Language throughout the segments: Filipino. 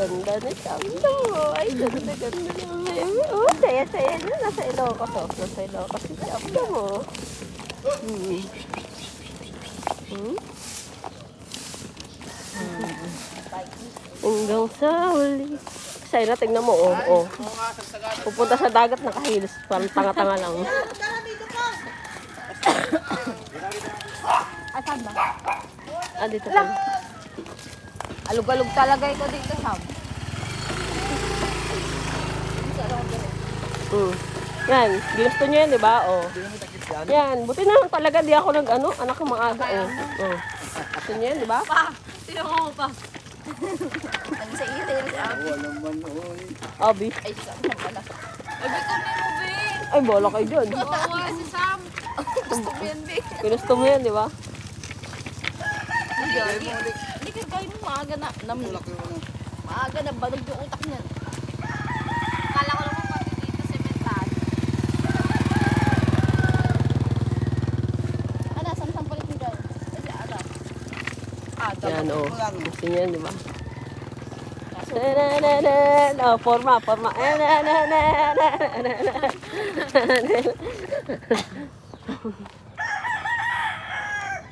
ganda ni Sam. Ay, ganda ng baby. Oh, saya-saya na. Nasa Ilocos, oh. Nasa Ilocos si Sam mo. Hanggang sa huli. Kasi na, tingnan mo, oh. Pupunta sa dagat, nakahilis. Parang tanga-tanga lang. Asan ba? Dito pa. Alug-alug talaga ito dito, Sam. Yan, ginusto niya yan, di ba? Oh. Yan, buti na lang talaga di ako anak ng maaga. Oh. Gusto niya yan, di ba? Pa, sino mo pa? Ang sa itin, Sam. Abi. Ay, Sam, pala. Abi ko ni Ruben. Ay, bola kayo dyan. Oo, si Sam. Gusto mo yan, Vic. Ginusto mo yan, di ba? Hindi ka gawin mo maaga na. Maaga na, balog yung utak niyan. Kala ko naman pati dito sementan. Ada, sam-sam palit mo dyan. Kasi ada. Yan, oh. Gusto niya yan, di ba? Oh, forma.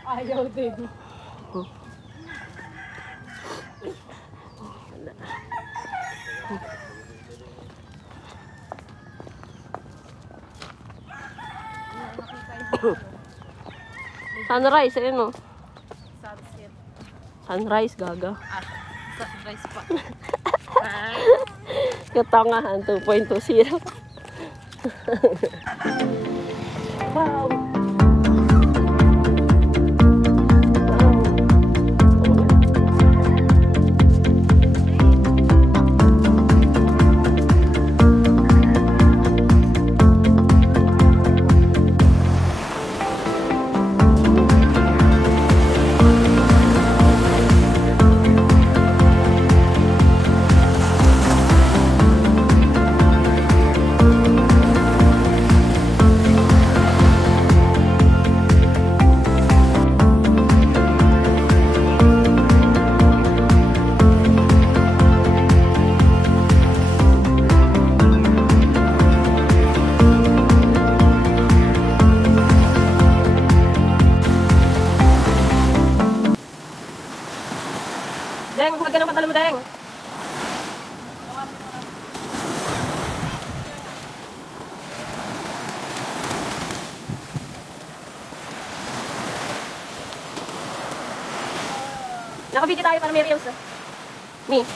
Ayaw din. Sunrise, ayun o. Sunset. Sunrise, gaga. Sunrise pa. Katangahan, 2.20. Wow. Deng, huwag ka na matalo mo, Deng. Nakabiti tayo para may reels. Me.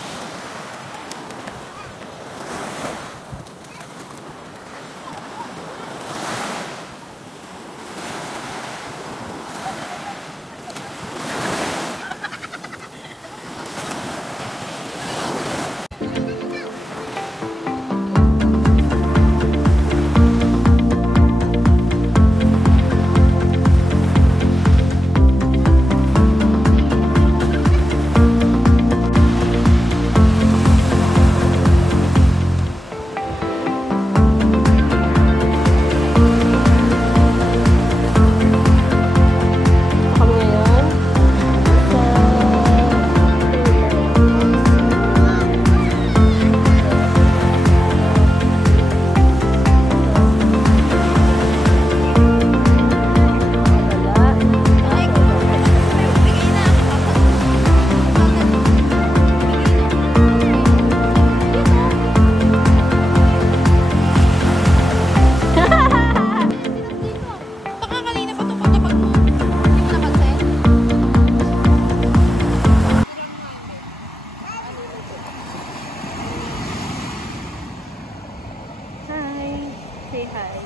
Say hi.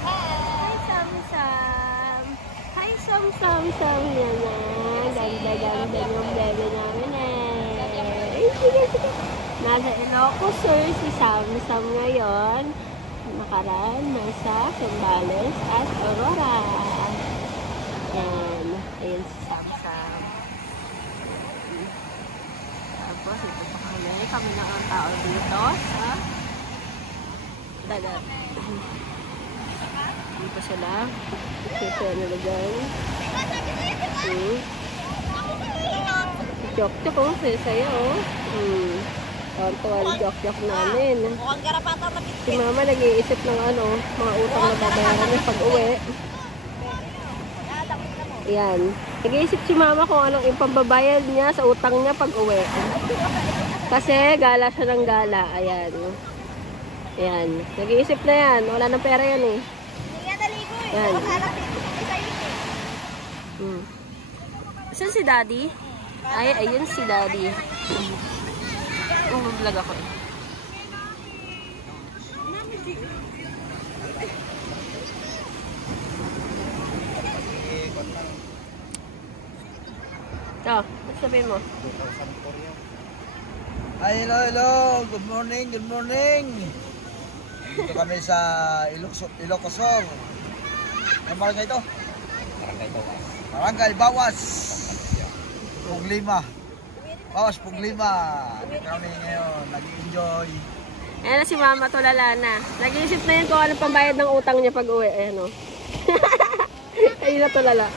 Hi, Sam-Sam. Hi, Sam-Sam. Yan na. Ganda-ganda yung bebe namin eh. Ay, sige. Nasa Ilocos Sur si Sam-Sam ngayon. Nakaraan nasa Zambales at Aurora. Yan. Ayan si Sam-Sam. Tapos ito pa kami na ang tao dito sa dagat. Dito sila. Dito sila nila dyan. Joke-joke, oh. Saya, oh. Tuwan-tuwan, joke-joke namin. Mukhang garapata matipid. Si Mama nag-iisip ng ano, mga utang na babayaran niya pag uwi. Ayan. Nag-iisip si Mama kung anong ipambabayad niya sa utang niya pag uwi. Kasi gala siya ng gala. Ayan. Ayan. Nag-iisip na yan. Wala nang pera yan eh. Hindi nga naligo eh. Yan. Hmm. Saan si Daddy? Ay, ayun si Daddy. Vlog ako eh. Ito, sabihin mo. Ay, hello. Good morning, good morning. Dito kami sa Ilocosor. Ano barangay ito? Barangay Bawas. Puglima. Bawas Puglima. Dito kami ngayon. Nag-enjoy. Ayan na si Mama, tulala na. Nag-iisip na yun kung anong pambayad ng utang niya pag uwi. Ayan o. Ayun na tulala.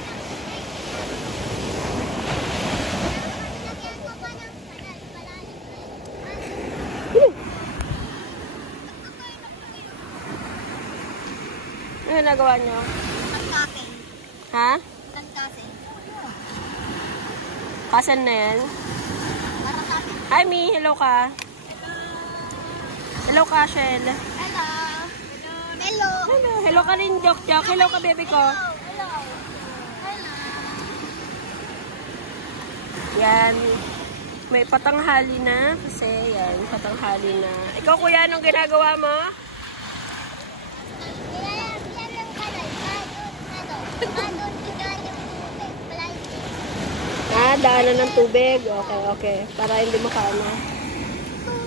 Ano nagawa niyo? Nagkasin. Ha? Nagkasin. Kasan na yan? Hi, Mi. Hello ka. Hello ka, Shell. Hello. Hello. Hello. Hello ka rin, Jok. Hello ka, baby ko. Hello. Hello. Yan. May patanghali na. Kasi, yan. Patanghali na. Ikaw, kuya, anong ginagawa mo? Ah, daanan ng tubig. Okay, okay. Para hindi makaano.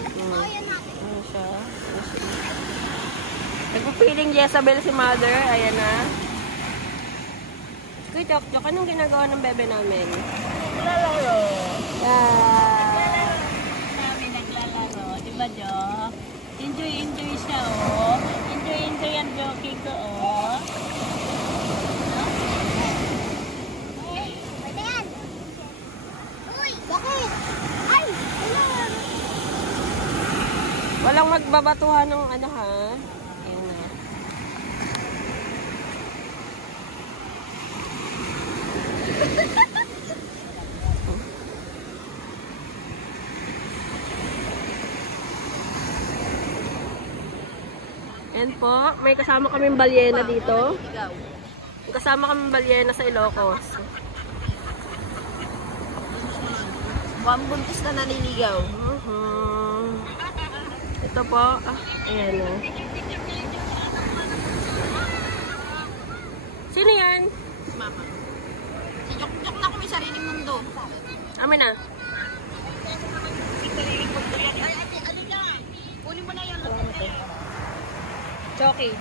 Ano siya? Nagpa-feeling Jezabel si Mother. Ayan na. Kuy, Jok, anong ginagawa ng bebe namin? Naglalaro. Ah. Naglalaro. Diba, Jok? Enjoy siya, oh. Enjoy ang joking ko, oh. Bakit? Ay! Ayan! Walang magbabatuhan ng ano ha. Ayan na. Ayan po. May kasama kaming balyena dito. May kasama kaming balyena sa Ilocos. Mukhang buntis na naniligaw. Ito po. Ayan na. Sino yan? Mama. Si Jok na kung may sariling mundo. Amin na. Ano na? Kunin mo na yan. Choki.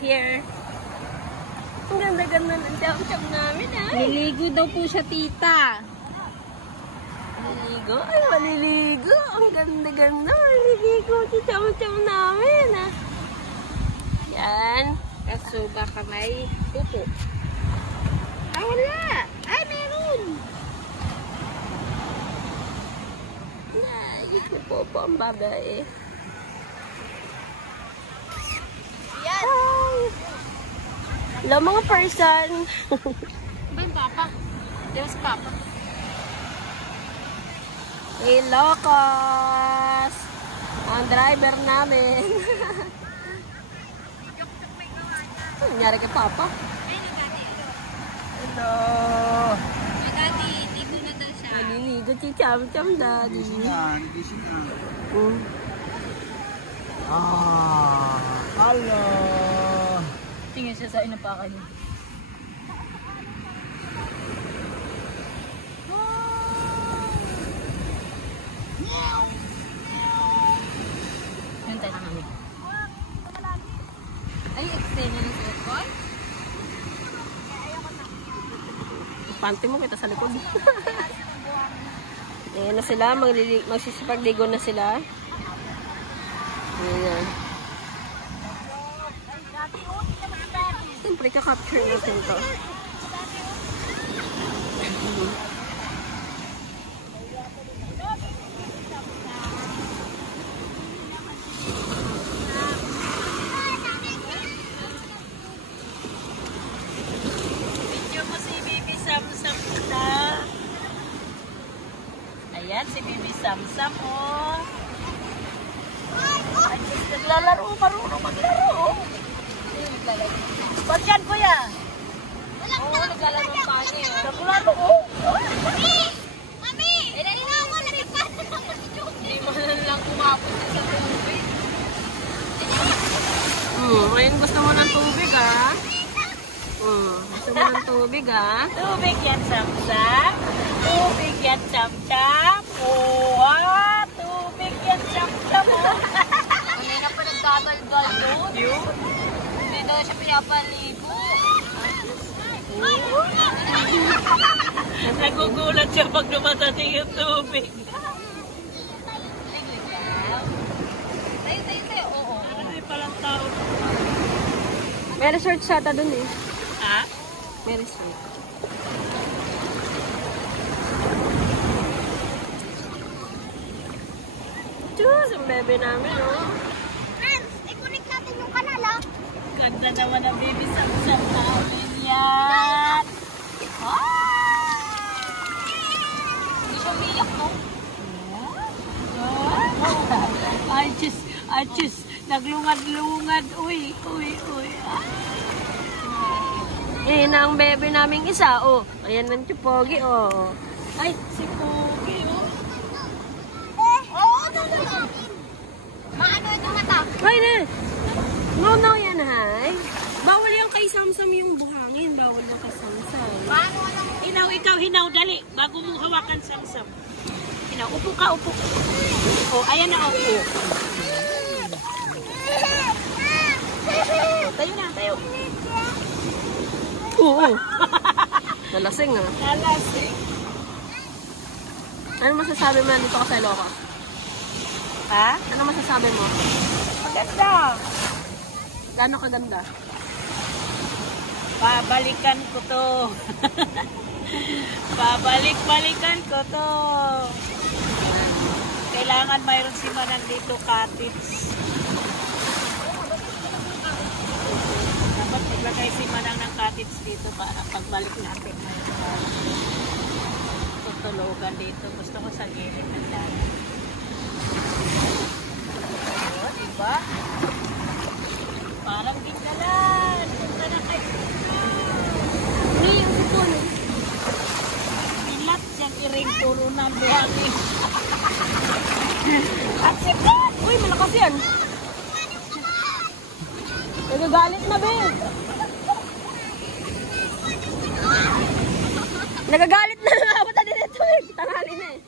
Here. Ang ganda-ganda ng cham-cham namin, ah. Niligo daw po siya, tita. Maliligo? Ay, maliligo. Ang ganda-ganda. Maliligo si cham-cham namin, ah. Yan. Kaso baka may pupo. Ah, wala. Ay, meron. Ay, ito po ang babae. Hello mga person. Ba yung papa? There's papa. Ilocos. Ang driver namin. Ano nangyari kay Papa? Hello. Ligo na daw siya. Naliligo si Cham-Cham, Daddy. Nagising na. Mm. Hello. Tingin siya sa inapakan niya. Yun tayo na namin. Ay, extend na ng suot ko? Panty mo kita sa likod. Ayan na sila, magsisipagligo na sila. Ayan. Siyempre, ka-capture natin to. Video mo si Bibi Samsam na. Ayan, si Bibi Samsam, oh. Ay, just naglalaro, marunong maglaro. Ba't yan, kuya? Oo, naglalaro ng pani. Naglaro, oh. Mami! Ilan mo, naripan! Hindi mo na lang kumapot sa tubig. Ngayon gusto mo ng tubig, ah. Gusto mo ng tubig, ah. Tubig yan, Samsam. Tubig yan, Samsam. Oh, tubig yan, Samsam, oh. Kanina pa nagdadal-dal doon. Hindi daw siya pinapaligo. Nagugulat siya pag dumadating yung tubig. Tayo. Oo. Ay, palang tao. May resort siya ata dun, eh. Ha? May resort. Diyos, ang bebe namin, oh. Friends, i-connect natin yung kanal, ah. Ganda naman ang baby Samsam namin yan. Hindi siya umiyak, no? I just, naglungad-lungad. Uy. Eh, na ang bebe naming isa, oh. Ayan man si Pogi, oh. Ay, si Pogi, oh. Oo, maano yung mata? Ay, na. No, yan, hay. Bawal yan kay Samsam yung buhangin. Bawal yan kay Samsam. Paano ano? Hinaw, dali. Bago mong hawakan Samsam. Hinaw, upo ka, upo. Oh, ayan na, upo. Tayo na, tayo. Oo. Nalasing, ah. Nalasing. Ano masasabi mo dito ka sa Ilocos? Ha? Ano masasabi mo? Maganda. Gaano kaganda? Babalikan ko to. Babalik-balikan ko to. Kailangan mayroon si Manang dito cottage. Dapat maglagay si Manang ng cottage dito para pagbalik natin. Tutulugan dito. Gusto ko sa gilid ng dagat. O, diba? Parang gindalan. Punta na kayo. Hindi, yung sipon. Pilat siyang iring puro na buhangin. At sikat! Uy, malakas yan. Nagagalit na, be. Nagagalit na. Abot na din ito, eh. Tanghali na, eh.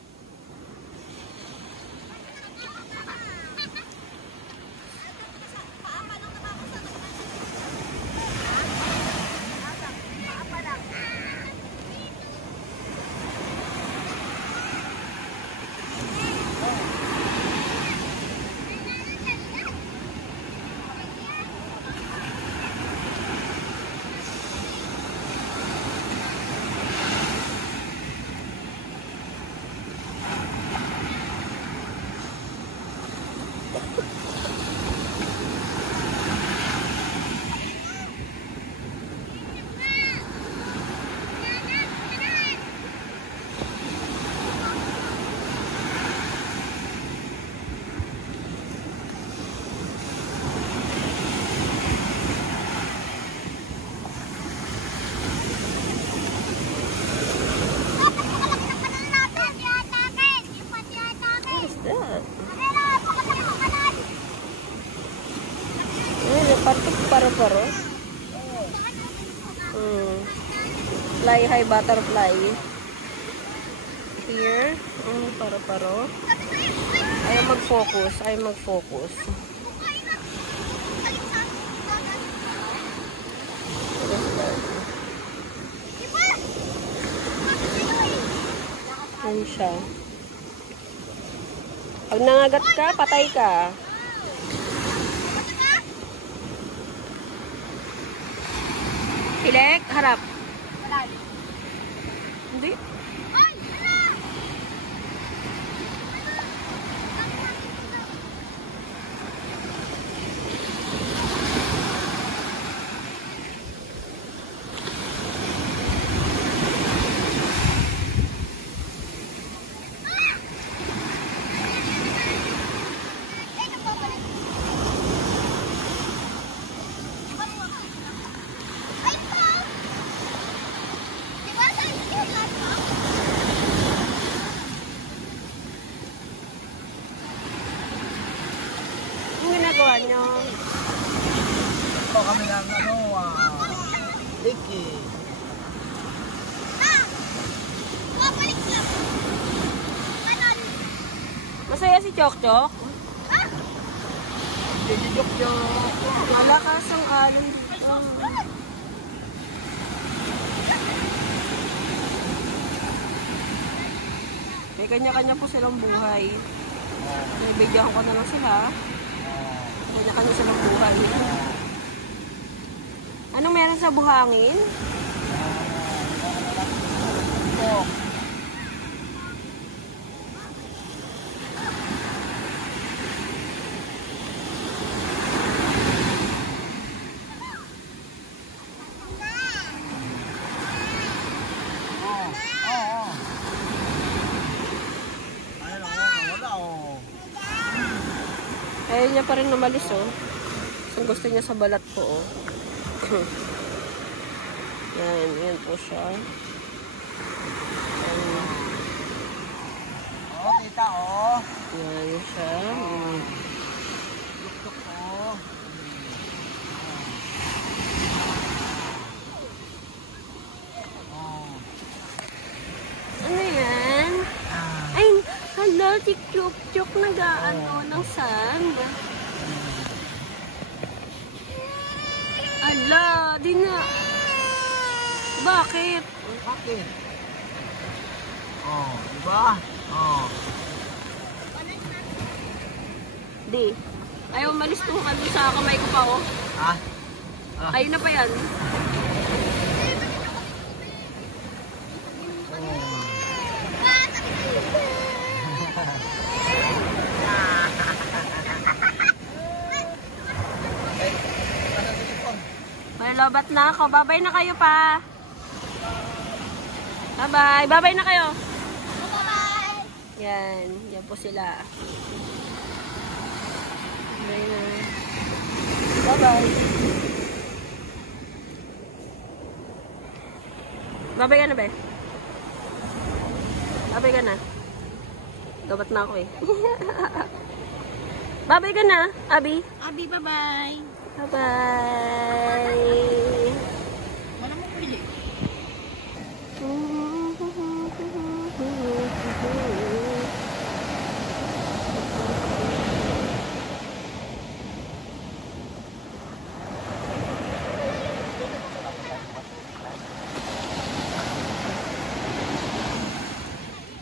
paro-paro. Fly high butterfly. Here. Paro-paro. Ayaw mag-focus. Ayan siya. Pag nangagat ka, patay ka. Hilek, harap. Hindi. Ginagawa nyo? Ito kami ng Ricky. Masaya si Chok Chok? Jok-jok. Malakas ang alon dito. May kanya-kanya po silang buhay. Nabigyan ko na lang sila. Kanya-kanya silang buhay. Anong meron sa buhangin? Ayaw niya pa rin namalis, oh. So, gusto niya sa balat po, oh. Yan po siya. Oh, tita, oh. Yan siya. Tuk-tuk, oh. Ano yan? Ay, hala, si Chuk-Chuk nag-aano ng sand. Ala, di na. Bakit? Bakit? Oh, diba? Oh. Di. Ayaw, umalis to ano sa kamay ko pa, oh. Ha? Ayun na pa yan. Lobat na ako. Babay na kayo pa. Bye-bye. Babay na kayo. Bye-bye. Yan. Yan po sila. Bye na. Bye-bye. Babay ka na, be? Babay ka na. Lobat na ako, eh. Babay ka na, Abi. Abi, bye-bye. Bye-bye. Wala mo pili.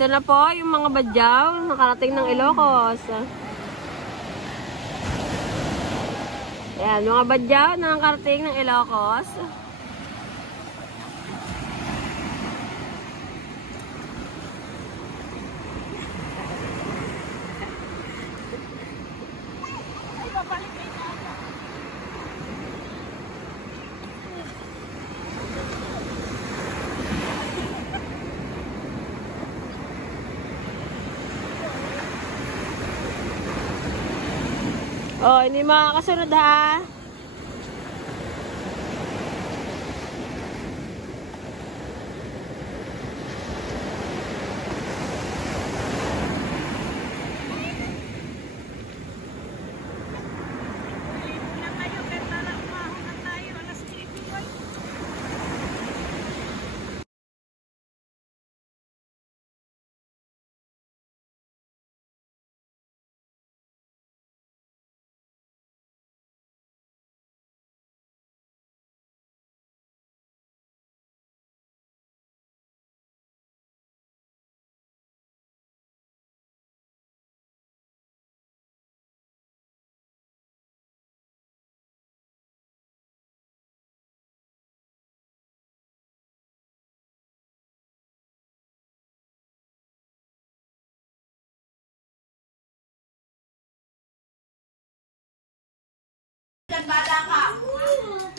Ito na po yung mga badyaw nakarating ng Ilocos. Ayan, mga badyaw na nakarating ng Ilocos. Oh, hindi makakasunod ha.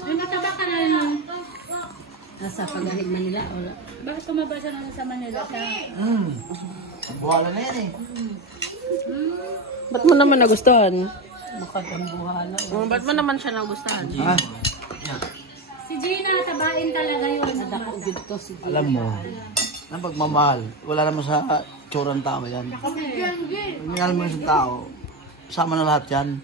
Ay, mataba ka na nun. Nasa pag-ahig Manila, wala. Bakit kumabasa na sa Manila ka? Buhala na yan eh. Ba't mo naman nagustuhan? Bukod ang buhala. Ba't mo naman siya nagustuhan? Ha? Si Gina, tabain talaga yun. Nadako dito si Alam mo, ang pagmamahal, wala naman sa tsura ng tao yan. Minahal mo yung tao, sama na lahat yan.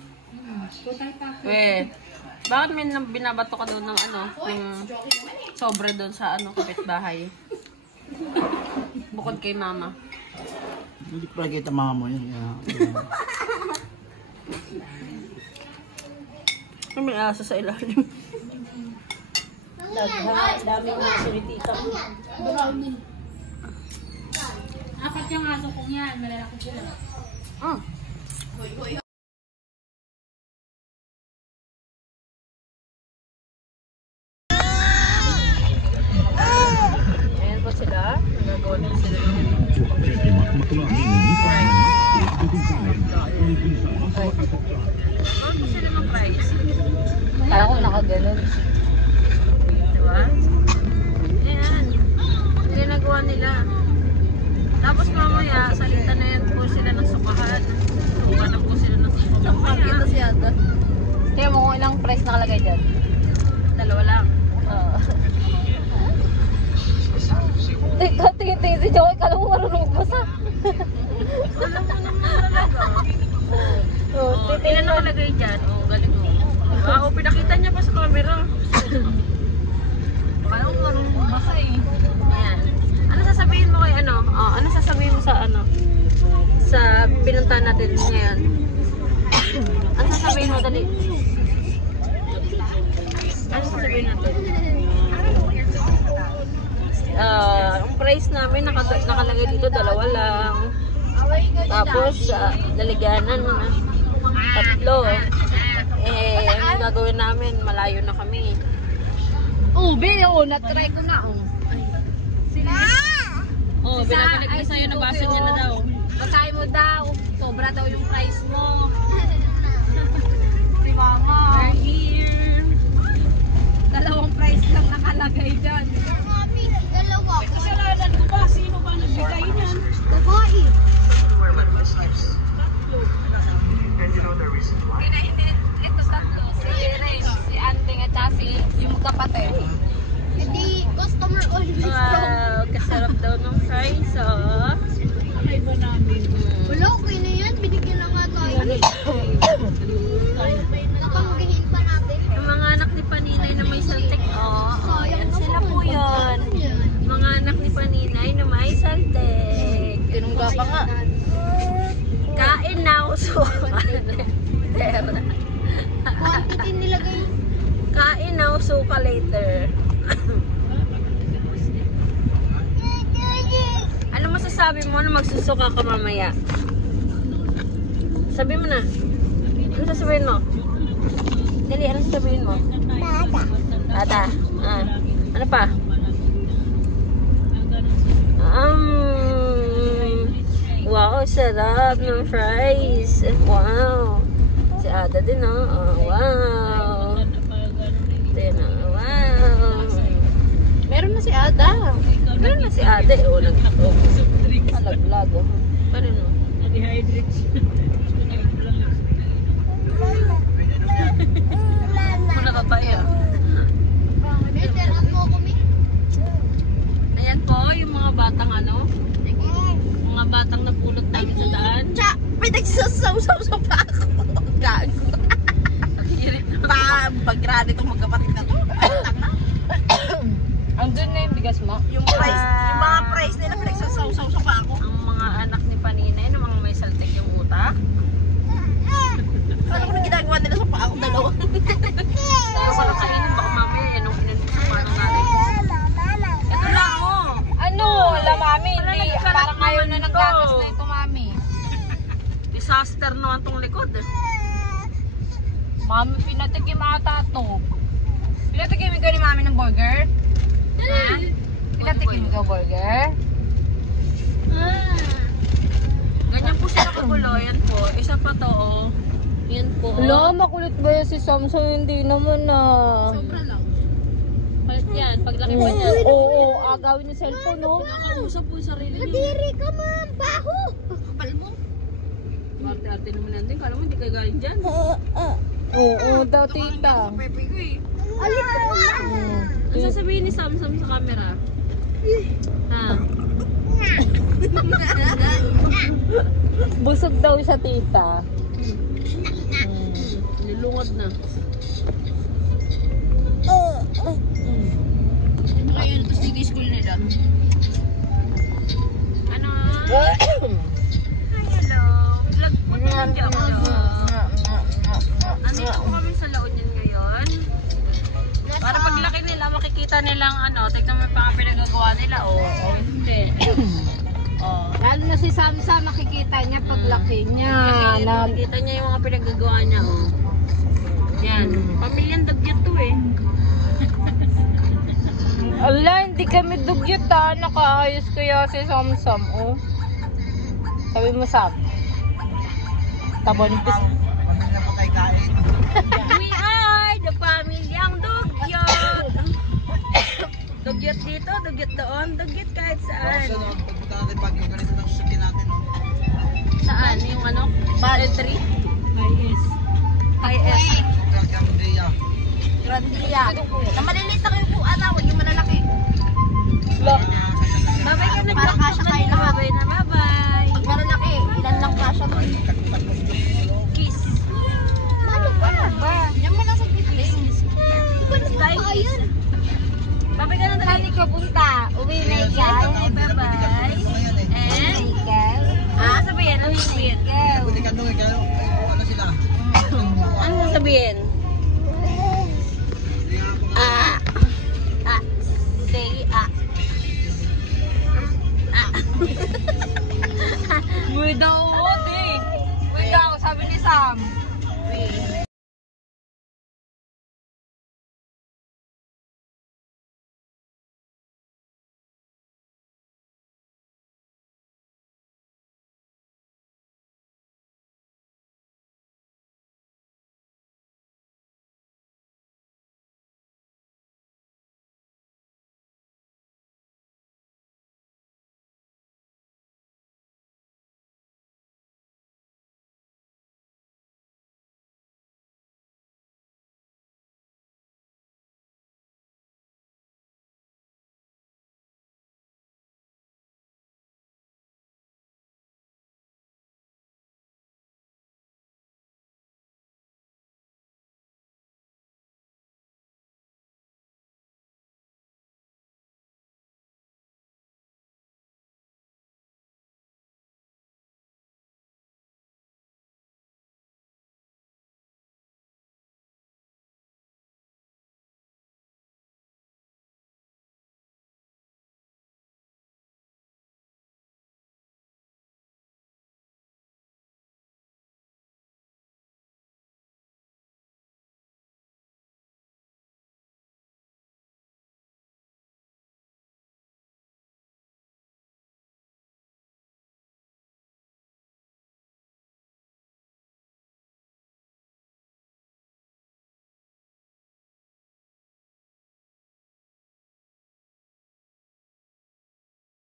Bakit may binabato ka doon ng ano, ng sobra doon sa ano, kapitbahay? Bukod kay mama. Hindi ko nakikita mama mo yun. May aso sa ilalim. Dami mo sinitita. Apat yung aso kong yan. Malalaki sila. Ayan po sila. Nagagawa din sila. Ano po sila ng price? Kala ko nakaganon. Diba? Ayan. Ginagawa nila. Tapos mamaya, salita na yan po sila ng sukahan. Sukahan na po sila ng sukahan. Ito si Ada. Kaya mo kung ilang price nakalagay dyan. Dalawa lang. Tingin-tingin si Joey. Kala mo marunong magbasa. Alam mo naman talaga. Ilan nakalagay dyan? Galing mo. Diba? Pinakita niya pa sa camera. Kala mo marunong magbasa eh. Ayan. Ano sasabihin mo kay ano? Ano sasabihin mo sa ano? Sa pinuntahan natin ngayon? Ano sasabihin mo? Dali. Ano sasabihin natin? Ang price namin nakalagay dito, dalawa lang. Tapos, laliganan, 3. Ang gagawin namin, malayo na kami. Na-try ko na. Binabalik niya sa'yo, nabasa niya na daw. Basahin mo daw. Sobra daw yung price mo. Si Mama. We're here. Dalawang price lang nakalagay dyan. Dalawa. Kasalanan ko ba? Sino ba nagbigay niyan? Babae. Ito tatlo. Si Ray, si Anting at si yung kapatid. Hindi, customer always wrong. Wow, kasarap daw ng fries, Ay ba namin? Wala, okay na yan. Binigyan na nga tayo. Nakanggihin pa natin. Yung mga anak ni Paninay na may saltik, ayan sila po yun. Mga anak ni Paninay na may saltik. Tinungga pa nga. Kain na uso. Quantity nilagay. Kain na uso ka later. Ano masasabi mo na magsusuka ka mamaya? Sabi mo na. Ano sasabihin mo? Dali, ano sasabihin mo? Tata. Ano pa? Wow, sarap ng fries. Wow. Si Ada din, wow. Wow. Meron na si Ada. Meron na si Ada. Alaglag. Paano no? Wala ka ba yan? Better up mo kami. Ayan po, yung mga batang mga batang napulot namin sa daan. May nagsasaw-saw sa pa ako. Gago. Pag-grade itong magkapatid na to. Andun na yung bigas mo? Yung mga price nila pinagsasaw-saw sa pa ako. Ang mga anak ni Paninay na mga may saltik yung utak. Ano ko na ginagawa nila sa pa ako dalawa? Kaya wala kainin, baka mamaya yan ang pinanit sa paano natin. Ito lang, Ano? Wala, mami. Wala, Hindi. nagkalat Parang ayaw na naman ng to. gatas na ito, mami. Disaster naman tong likod. Mami, pinatikim ata to. Pinatikim ikaw ni mami ng burger? Ha? Pinatikim ikaw burger? Ganyan po sila kagulo. Yan po. Isa pa to. Yan po. Wala, makulit ba yan si Samson? Hindi naman Sobra lang. Palit yan. Paglaki pa niya. Oo, agawin yung cellphone, no? Nakausap po yung sarili niya. Diri ka, ma'am. Baho. Kapal mo. Arte-arte naman natin. Kala mo hindi ka galing dyan. Oo, daw, tita. Pepe ko eh. Alit mo. Ano sasabihin ni Samsam sa camera? Ha? Busog daw siya, tita. Nilungod na. Ngayon, tapos dito yung school nila. Ano? Hello. Vlog po tayo dyan. Andito po kami sa La Union ngayon. Para paglaki nila, makikita nilang ano, tignan mo yung mga pinagagawa nila. O hindi. Lalo na si Samsa, makikita niya paglaki niya. Nakikita niya yung mga pinagagawa niya. Oh. Yan. Pamilyang dagyat to eh. Ala, hindi kami dugyot ha. Nakaayos kaya si Samsam, oh. Sabi mo, Sam. Tabon pis. Pamilya po kay kain. We are the pamilyang dugyot. Dugyot dito, dugyot doon, dugyot kahit saan. So, pagpunta natin pag yung ganito ng susukin natin. No? Saan? Yung ano? Battery? IS. IS. Sobrang Cambria. Grandria. Na maliliit na kayo po, huwag yung malalaki. Babay ka na Para dyan. kasya kayo lahat. Babay na, babay. Pag malalaki, ilan lang kasya mo? Kiss. Ano ba? Diyan mo lang sa bibig. Sky kiss. Babay ka na dali. Saan ka punta? Uwi na ikaw? Bye-bye. And? Ano sabihin? Ano sabihin? Pwede ka nung ikaw. Ano sila? Ano sabihin? Say Uwi daw, eh. Uwi daw, sabi ni Sam.